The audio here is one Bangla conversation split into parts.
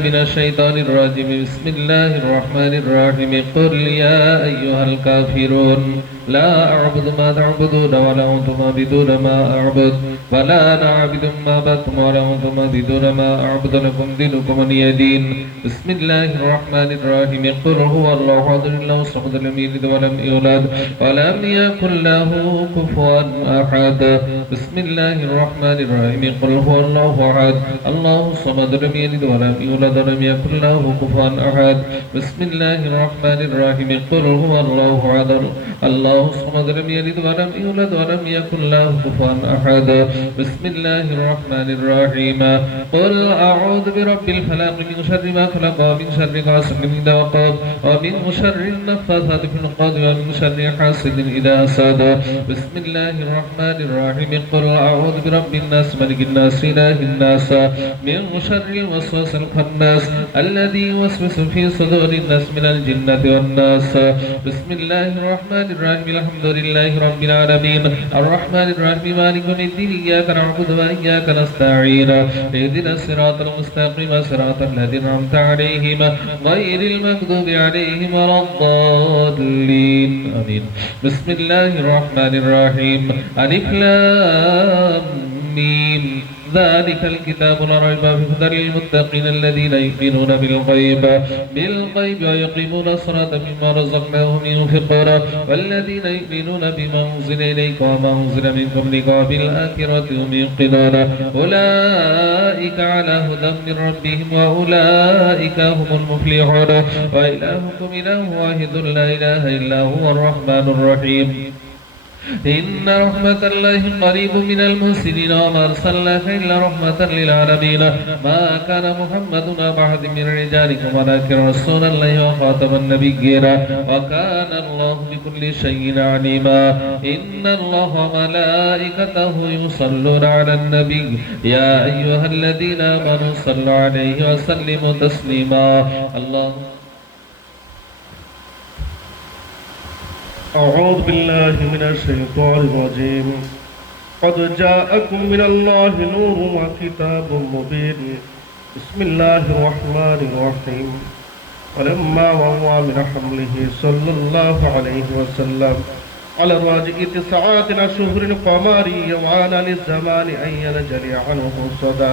من الشيطان الرجيم بسم الله الرحمن الرحيم قل يا أيها الكافرون لا أعبد ما تعبدون ولا أنتم عابدون ما أعبد ولا أنا عابد ما عبدتم ولا أنتم عابدون ما أعبد لكم دينكم ولي دين بسم الله الرحمن الرحيم قل هو الله أحد الله الصمد لم يلد ولم يولد ولم يكن له كفوا أحد بسم الله الرحمن الرحيم قل هو الله أحد الله الصمد لم يلد ولم يولد ولم يكن له كفوا أحد بسم الله الرحمن الرحيم قل هو الله أحد الله الصمد لم يلد ولم يولد ولم يكن له كفوا أحد بسم الله الرحمن الرحيم قل أعوذ برب الفلق من شر ما خلق ومن شر غاسق إذا وقب ومن شر النفاثات في العقد ومن شر حاسد إذا حسد بسم الله الرحمن الرحيم قل أعوذ برب الناس ملك الناس إله الناس من شر الوسواس الخناس الذي يوسوس في صدور الناس من الجنة والناس بسم الله الرحمن الرحيم الحمد لله رب العالمين الرحمن الرحيم مالك يوم الدين إياك نعبد وإياك نستعين اهدنا الصراط المستقيم صراط الذين أنعمت عليهم غير المغضوب عليهم ولا الضالين آمين بسم الله الرحمن الرحيم ألف لام ميم ذلك الكتاب لا ريب فيه هدى للمتقين الذين يؤمنون بالغيب ويقيمون الصلاة مما رزقناهم ينفقون والذين يؤمنون بما أنزل إليك وما أنزل من قبلك وبالآخرة هم يوقنون أولئك على هدى من ربهم وأولئك هم المفلحون وإلهكم إله واحد لا إله إلا هو الرحمن الرحيم إن رحمة الله قريب من المحسنين وما أرسلناك إلا رحمة للعالمين ما كان محمد أبا أحد من رجالكم ولكن رسول الله وخاتم النبيين وكان الله بكل شيء عليما إن الله وملائكته يصلون على النبي يا أيها الذين آمنوا صلوا عليه وسلموا تسليما الله أعوذ بالله من الشيطان الرجيم قد جاءكم من الله نور وكتاب مبين بسم الله الرحمن الرحيم ولما وهو من حمله صلى الله عليه وسلم على الراجع 9 أشهر قمري وعلى للزمان أن ينجلي عنه صدى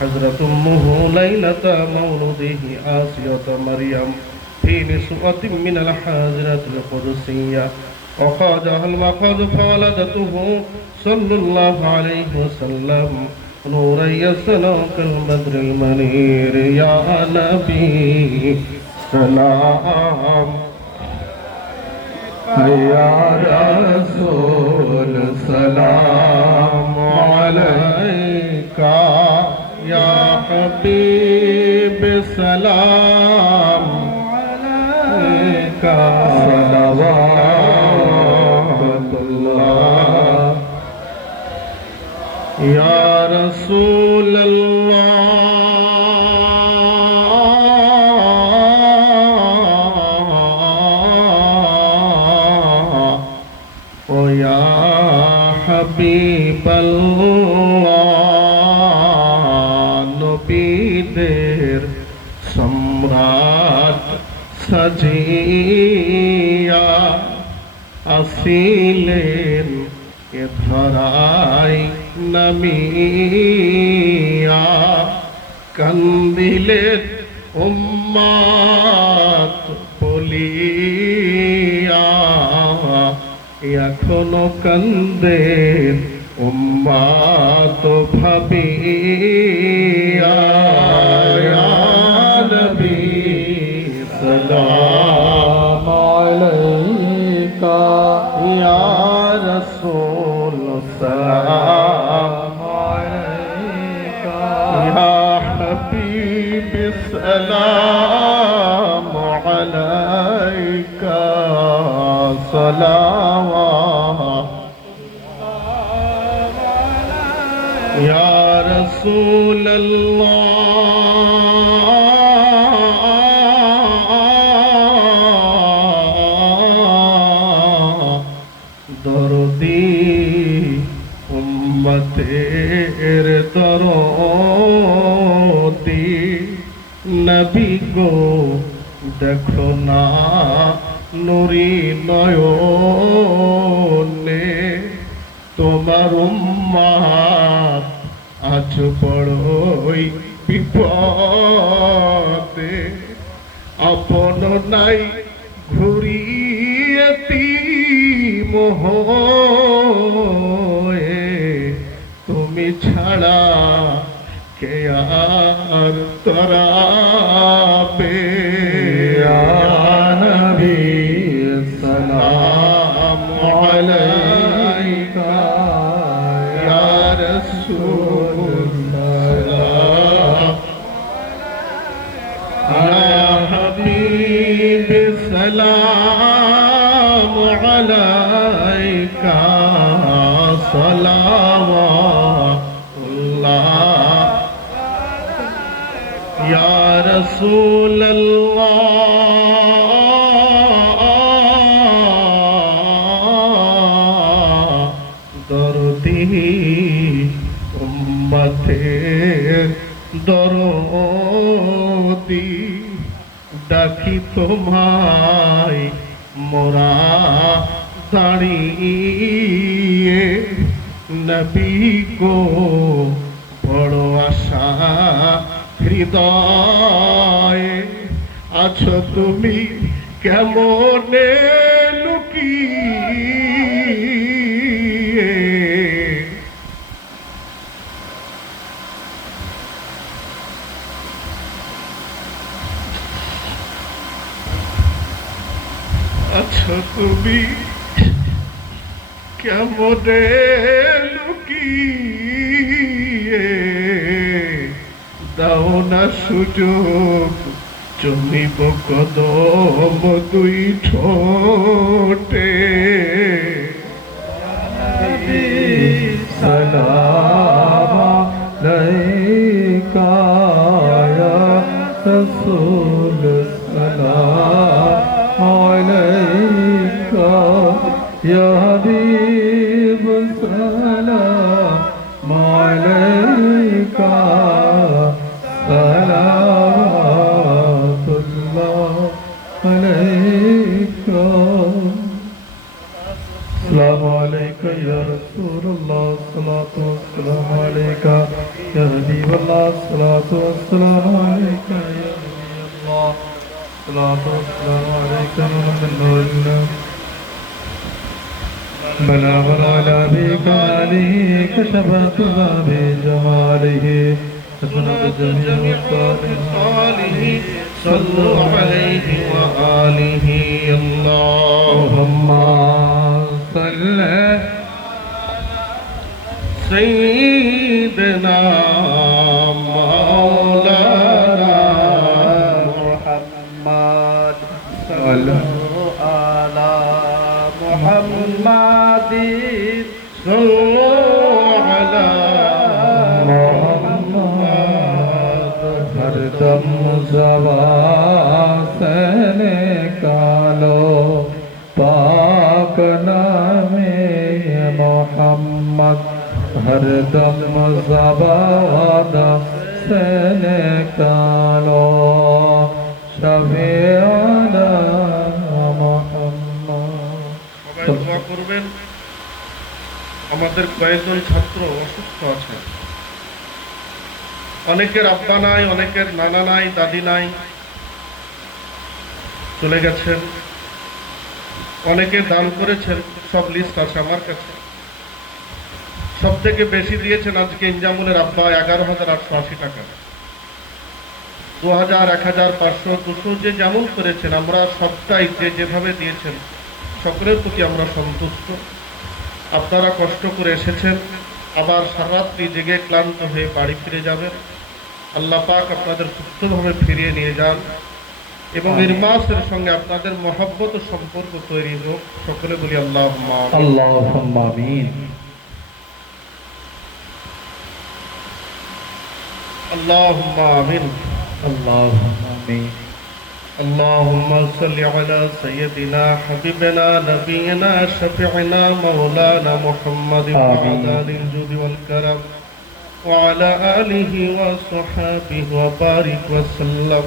حضرة أمه ليلة مولده آسية مريم في نسوة من الحاضرة القدسية وخاضها المقاد فولدته صلى الله عليه وسلم نورا يسلم كالبدر المنير يا نبي سلام يا رسول سلام عليك يا حبيب سلام صلوات الله يا رسول الله ويا حبيب الله নবীদের সম্রাট সাজিয়া আসিলেন এ ধরাই নামিয়া কান্দিলেন উম্মাত বলিয়া এখনো কান্দেন উম্মাত ভাবিয়া ইয়া নবী سلام عليك يا رسول سلام عليك يا حبيب سلام عليك صلوات يا رسول الله উম্মতের দরদি নবী গো দেখো না নুরি নয়নে তোমার উম্মাত আজ বড়ই বিপদে আপন নাই ঘুরিয়েতি মোহে তুমি ছাড়া কে আর তরাবে ইয়া নবী সালামু আলাইকা ইয়া রাসূল সালাম ইয়া হাবিব সালামু আলাইকা সালাওয়াতুল্লাহ ইয়া রাসূলুল্লাহ দরদি উম্মতের দরদি ডাকি তোমায় মোরা দাঁড়িয়ে নবী গো বড় আশা হৃদয়ে আছো তুমি কেমনে লুকিয়ে আছো তুমি কেমনে লুকিয়ে দাও না সুযোগ চলিব কদম দুই ঠোঁটে সালাম আলাইকা ইয়া রাসূল সালাম আলাইকা ইয়া হাবিব সালাম আলাইকা সালাওয়াতুল্লাহ আলাইকা السلام عليك يا رسول الله الصلاة والسلام عليك يا حبيب الله الصلاة والسلام عليك يا نبي الله الصلاة والسلام عليك يا من نور الله بلغ على بكماله كشفت بجماله حسنت جميع الصالحين صلوا عليه وآله اللهم صل سيدنا مولانا محمد صلوا على محمد صلوا على محمد हरदम ज़बान से निकालो पाक नामे मोहम्मद हरदम ज़बान से निकालो शफ़ीअना मोहम्मद। দোয়া করবেন। আমাদের কয়েকজন ছাত্র অসুস্থ আছে, অনেকের আব্বা নাই, অনেকের নানা নাই, দাদি নাই, চলে গেছেন। অনেকে দান করেছেন, সব লিস্ট আছে আমার কাছে। সব থেকে বেশি দিয়েছেন আজকে ইনজামুলের আব্বা 11,880 টাকা। 2000, 1000, 500, 200 যে যেমন করেছেন, আমরা সবটাই যে যেভাবে দিয়েছেন সকলের প্রতি আমরা সন্তুষ্ট। আপনারা কষ্ট করে এসেছেন, আবার সারারাত্রি জেগে ক্লান্ত হয়ে বাড়ি ফিরে যাবেন। আল্লাহ পাক আপনাদের সুস্থভাবে ফিরিয়ে নিয়ে যান এবং এর মাসের সঙ্গে আপনাদের মহব্বত ও সম্পর্ক তৈরি হোক। সকলে বলি আল্লাহুম্মা আমিন। আল্লাহুম্মা আমিন। আল্লাহুম্মা আমিন। আল্লাহুম্মা আমিন। اللهم صل على سيدنا حبيبنا نبينا شفيعنا مولانا محمد وعلى آل الجود والكرم وعلى آله وصحبه وبارك وسلم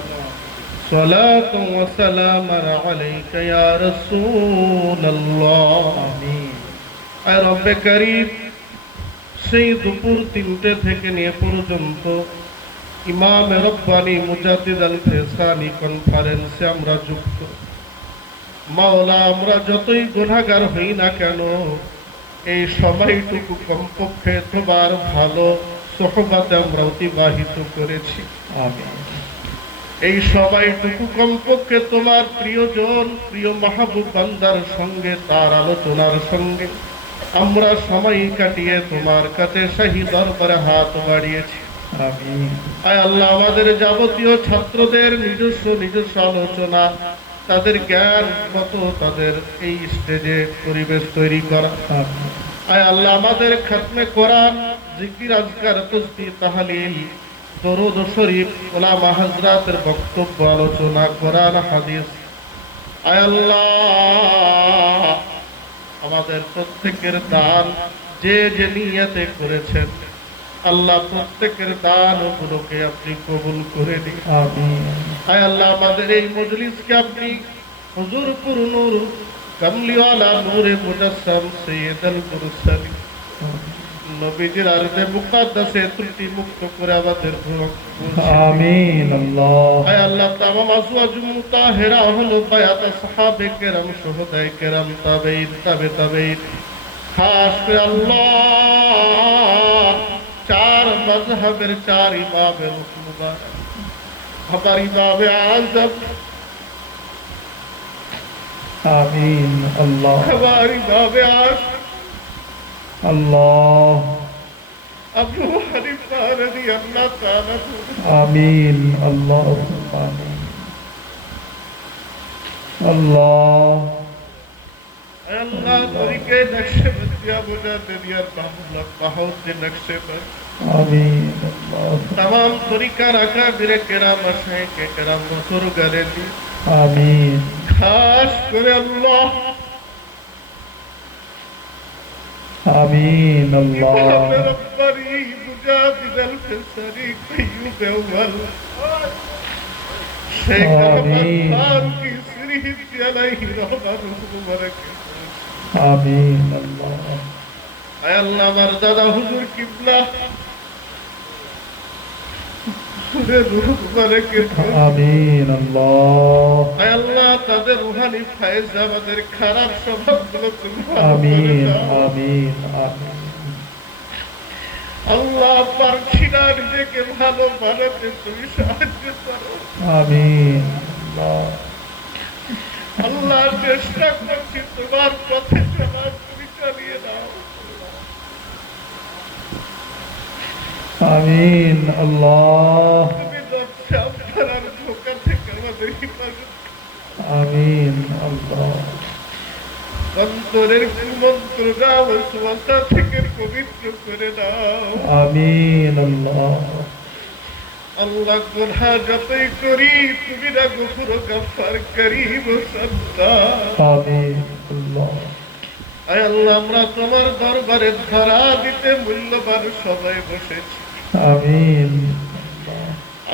صلاة وسلاما عليك يا رسول الله আয় রব্বে করিম, সেই দুপুর 3টে থেকে নিয়ে পর্যন্ত ইমাম রব্বানি মুজাদ্দিদ আল ফেসানি কনফারেন্সে আমরা যুক্ত। মাওলা, আমরা যতই গুনাহগার হই না কেন, এই সময়টুকু কমপক্ষে তোমার ভালো সোহবাতে আমরা অতিবাহিত করেছি। এই সময়টুকু কমপক্ষে তোমার প্রিয়জন, প্রিয় মাহবুব বান্দার সঙ্গে, তার আলোচনার সঙ্গে আমরা সময় কাটিয়ে তোমার কাছে শাহী দরবারে হাত বাড়িয়েছি। আয় আল্লাহ, আমাদের যাবতীয় ছাত্রদের নিজস্ব আলোচনা, তাদের জ্ঞান মতো তাদের এই স্টেজে পরিবেশ তৈরি করা। আয় আল্লাহ, আমাদের খাতমে কোরআন, জিকির, আজকার, তাসবিহ, তাহলিল, দরুদ শরীফ, উলামা হযরতের বক্তব্য, আলোচনা, কোরআন হাদিস, আয় আল্লাহ আমাদের প্রত্যেকের দান যে যে নিয়তে করেছেন, আল্লাহ প্রত্যেকের দান গুলোকে আপনি কবুল করে দিন। আয় আল্লাহ, আমাদের এই মজলিসকে আপনি হুজুরপুর নূর কামলিওয়ালা নূরে মুজাসসাম সাইয়্যিদুল মুরসালিন নবীজির আরদে মুকাদ্দাসে ত্রুটি মুক্ত করে আমাদের আমিন। আল্লাহ, আয় আল্লাহ, তামাম আজওয়াজ মুতাহিরা হলো বায়াত সাহাবে কেরাম, শুহাদায়ে কেরাম, তাবেঈন, তাবেঈন, খাস করে আল্লাহ চার মাযহাবের চার ইমামের মুবারক, আমার ইমামে আযম আমিন। আল্লাহ, আমার ইমামে আযম আল্লাহ আবু হানিফা রাদিয়াল্লাহু তাআলা আমিন। আল্লাহ আমিন। আল্লাহ, আল্লাহ তরিকে নকশবন্দিয়া মুজাদ্দিদিয়ার মাহমুদ বাহাউদ্দিন নকশবন্দ আমিন। আল্লাহ तमाम তরিকা রাখা বীরে কেরাম, মাশায়েখ কেরাম, বুজুর্গানে দি আমিন। খাস করে আল্লাহ আমিন। আল্লাহ রব্বানি মুজাদ্দিদ আল ফেসানি কাইয়ুব আউয়াল শেখ আহমদ ফারুকি সিরিহি আলাইহি রাহমাতুল্লাহ বারাকাতুহু আমিন। আল্লাহ, আয় আল্লাহ আমার দাদা হুজুর কিবলা আমিন। আল্লাহ, আয় আল্লাহ তাদের রূহানি ফায়েজ, আমাদের খারাপ স্বভাবগুলো তুমি আমিন। আমিন। আল্লাহ, পারছি না নিজেকে ভালো বানাতে, তুমি সাহায্য করো আমিন। আল্লাহ, চেষ্টা করছি তোমার পথে চলার, তুমি চালিয়ে দাও আমিন। আল্লাহ, তুমি দর্শক করার ধোঁকা থেকে আমাদের হিফাজত আমিন। আল্লাহ, অন্তরের কুমন্ত্র দাও, ওয়াসওয়াসা থেকে পবিত্র করে দাও আমিন। আল্লাহ, আল্লাহ গুনাহ যতই করি তুমি না গফুর গফফার করিম সত্তার আমিন। আল্লাহ, আয় আল্লাহ আমরা তোমার দরবারে ধরা দিতে মূল্যবান সবাই বসেছি আমিন।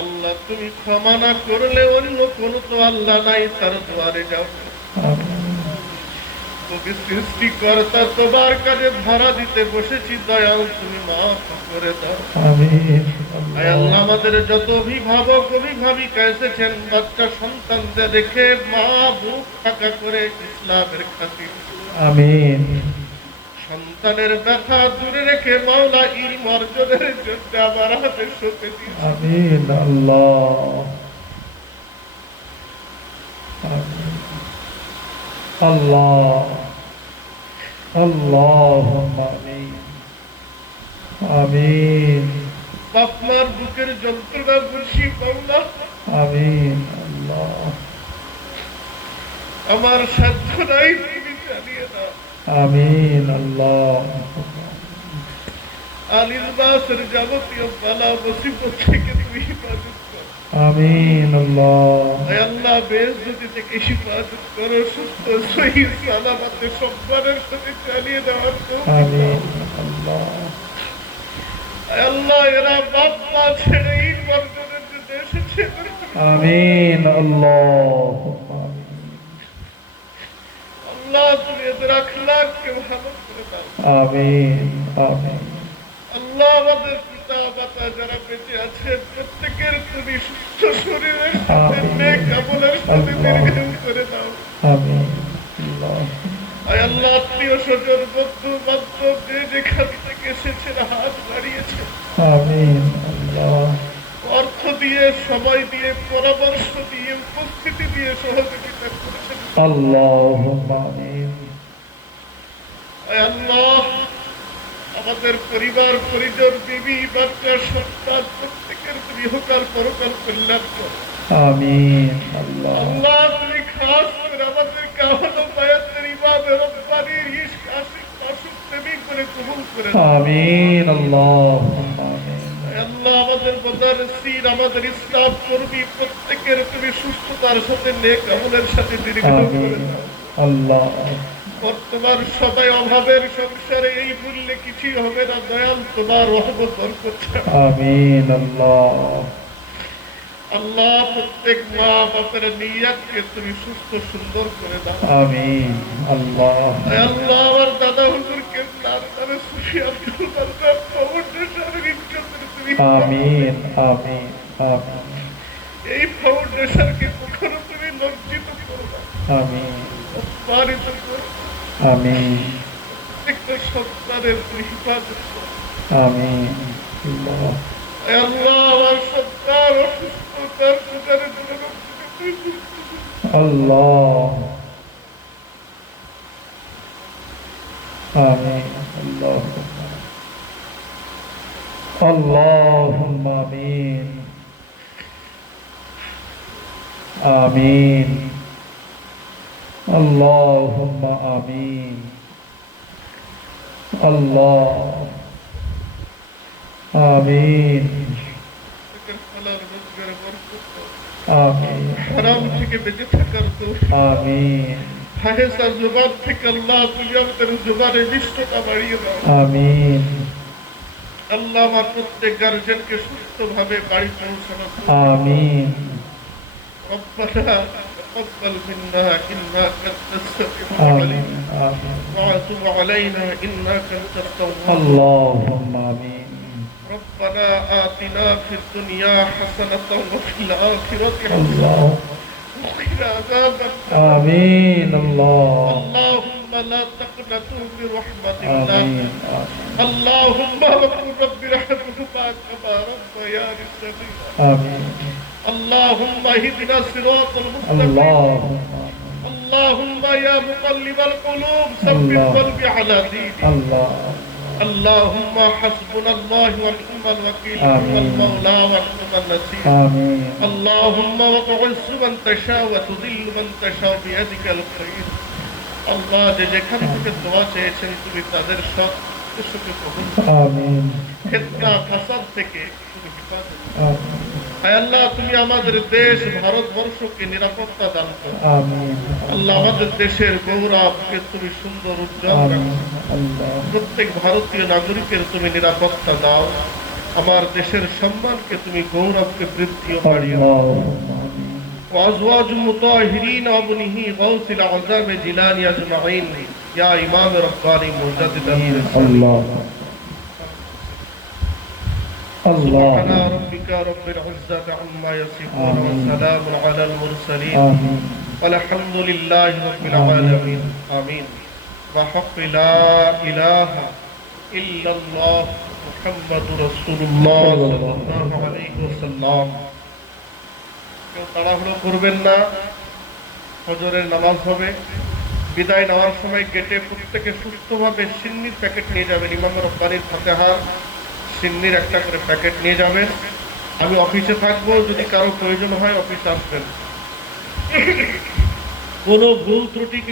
আল্লাহ, তুমি ক্ষমা না করলে অন্য কোন তো আল্লাহ নাই, তার দুয়ারে যাও তুমি সৃষ্টিকর্তা, তোমার কাছে ধরা দিতে বসেছি, দয়াল তুমি মাফ করে দাও আমিন। আয় আল্লাহ, আমাদের যত অভিভাবক অভিভাবিকা এসেছেন, বাচ্চা সন্তানদের রেখে মা বুক ফাঁকা করে ইসলামের খাতির আমিন, সন্তানের ব্যথা দূরে রেখে মাওলা ইলম অর্জনের জন্য আমার হাতে সঁপে দিন আমিন। আল্লাহ, আল্লাহ, আল্লাহুম্মা আমিন। আমিন। বাপ মার বুকের যন্ত্রণা বুঝি মাওলা আমিন। আল্লাহ, আমার সাধ্য নাই, তুমি চালিয়ে দাও আমিন। আল্লাহ, আলিল বাসের যাবতীয় বালা মুসিবত থেকে তুমি হিফাজত করো আমিন। আল্লাহ, হে আল্লাহ বেইজ্জতি থেকে হিফাজত করো, সুস্থ সহি সালামতে সম্মানের সাথে চালিয়ে দেওয়ার তৌফিক আমিন। আল্লাহ, আয় আল্লাহ এরা বাপ মা ছেড়ে ঈদ বর্জনের জন্য এসেছে, আমিন আল্লাহুম্মা আল্লাহ তুমি এদের আখলাককে ভালো করে দাও। আমিন আমিন আল্লাহ আমাদের পিতা মাতা যারা বেঁচে আছে প্রত্যেকের তুমি সুস্থ শরীরের সাথে নেক আমলের সাথে দীর্ঘায়ু করে দাও। আমিন আল্লাহ আয় আল্লাহ আত্মীয় স্বজন বন্ধু বান্ধব যে যেখান থেকে এসেছেন হাত বাড়িয়েছে, আমিন আল্লাহ অর্থ দিয়ে সময় দিয়ে পরামর্শ দিয়ে উপস্থিতি দিয়ে সহযোগিতা করেছেন। আল্লাহুম্মা আমিন আয় আল্লাহ আমাদের পরিবার পরিজন বিবি বাচ্চা সন্তান প্রত্যেকের তুমি ইহকাল পরকাল কল্যাণ করো। আমিন আল্লাহ আল্লাহ তুমি খাস করে আমাদেরকে আহলো বায়াতের ইমামে রব্বানির ইশক আশিক মাসুক প্রেমিক করে কবুল করে দাও। আমিন আল্লাহুম্মা আমিন আয় আল্লাহ আমাদের মুদাররিসিন আমাদের ইসলাম কর্মী প্রত্যেকের তুমি সুস্থতার সাথে নেক আমলের সাথে দীর্ঘায়ু করে আমিন দাও। আল্লাহ বর্তমান সবাই অভাবের সংসারে এই মূল্যে কিছুই হবে না, দয়াল তোমার রহমত বরকত ছাড়া। আমিন আল্লাহ আল্লাহ প্রত্যেক মা বাপের নিয়াতকে তুমি সুস্থ সুন্দর করে দাও। আমিন আল্লাহ আয় আল্লাহ আমার দাদা হুজুরকে তার তারে সুখী আব্দুল বাদশাহ ফাউন্ডেশনের ইজ্জতের তুমি আমিন আমিন আমিন এই ফাউন্ডেশনকে কখনো তুমি লজ্জিত করো না, আমিন অপমানিত করো না। আমিন প্রত্যেকটা সন্তানের তুমি হিফাজত করো। আমিন আল্লাহ আয় আল্লাহ আমার সন্তান অসুস্থ, তার সুগারের জন্য তুমি আল্লাহ আমিন আল্লাহুম্মা আল্লাহুম্মা আমিন আমিন আল্লাহুম্মা আমিন আল্লাহ আমিন প্রত্যেকের হালাল রোজগারে বরকত দাও। আমিন হারাম থেকে বেঁচে থাকার তৌফিক দাও। আমিন হায়েসা জুবান থেকে আল্লাহ তুমি আমাদের জুবানের নিষ্ঠতা বাড়িয়ে দাও। আমিন আল্লাহ আমার প্রত্যেক গার্জেনকে সুস্থভাবে বাড়ি পৌঁছানো দাও। আমিন ربنا تقبل منا إنك أنت السميع العليم আমিন আমিন وتب علينا إنك أنت التواب. اللهم آمين ربنا آتنا في الدنيا حسنة وفي الآخرة حسنة الله وقنا عذاب النار. آمين الله اللهم لا تقنطوا من رحمة الله. آمين اللهم وقل رب ارحمهما كما ربياني صغيرا. آمين اللهم اهدنا الصراط المستقيم. اللهم اللهم يا مقلب القلوب ثبت الله. قلبي على دينك. الله اللهم حسبنا الله ونعم الوكيل آمين. والمولى ونعم النصير. آمين اللهم وتعز من تشاء وتذل من تشاء بيدك الخير. আল্লাহ যে যেখান থেকে দোয়া চেয়েছেন তুমি তাদের সব উদ্দেশ্যকে কবুল করো। آمين ফিতনা ফাসাদ থেকে তুমি হেফাজত করো। آمين আয় আল্লাহ তুমি আমাদের দেশ ভারতবর্ষকে নিরাপত্তা দান করো। آمين আল্লাহ আমাদের দেশের গৌরবকে তুমি সুন্দর উজ্জ্বল রাখো। آمين الله প্রত্যেক ভারতীয় নাগরিকের তুমি নিরাপত্তা দাও। আমার দেশের সম্মানকে তুমি গৌরবকে বৃদ্ধি ও বাড়িয়ে দাও। اللهم آمين وأزواج المطهرين وابنه غوث الأعظام جيلاني أجمعين يا إمام رباني مجدد الله الله سبحان ربك رب العزة عما يصفون آمين. وسلام على المرسلين آمين والحمد لله رب العالمين آمين وحق لا إله إلا الله محمد رسول الله صلى الله عليه وسلم. কেউ তাড়াহুড়ো করবেন না, ফজরের নামাজ হবে। বিদায় নেওয়ার সময় গেটে প্রত্যেকে সুস্থভাবে সিন্নির প্যাকেট নিয়ে যাবেন। ইমাম রব্বানির ফাতিহা সিন্নির একটা করে প্যাকেট নিয়ে যাবেন। আমি অফিসে থাকবো, যদি কারো প্রয়োজন হয় অফিসে আসবেন। কোনো ভুল ত্রুটি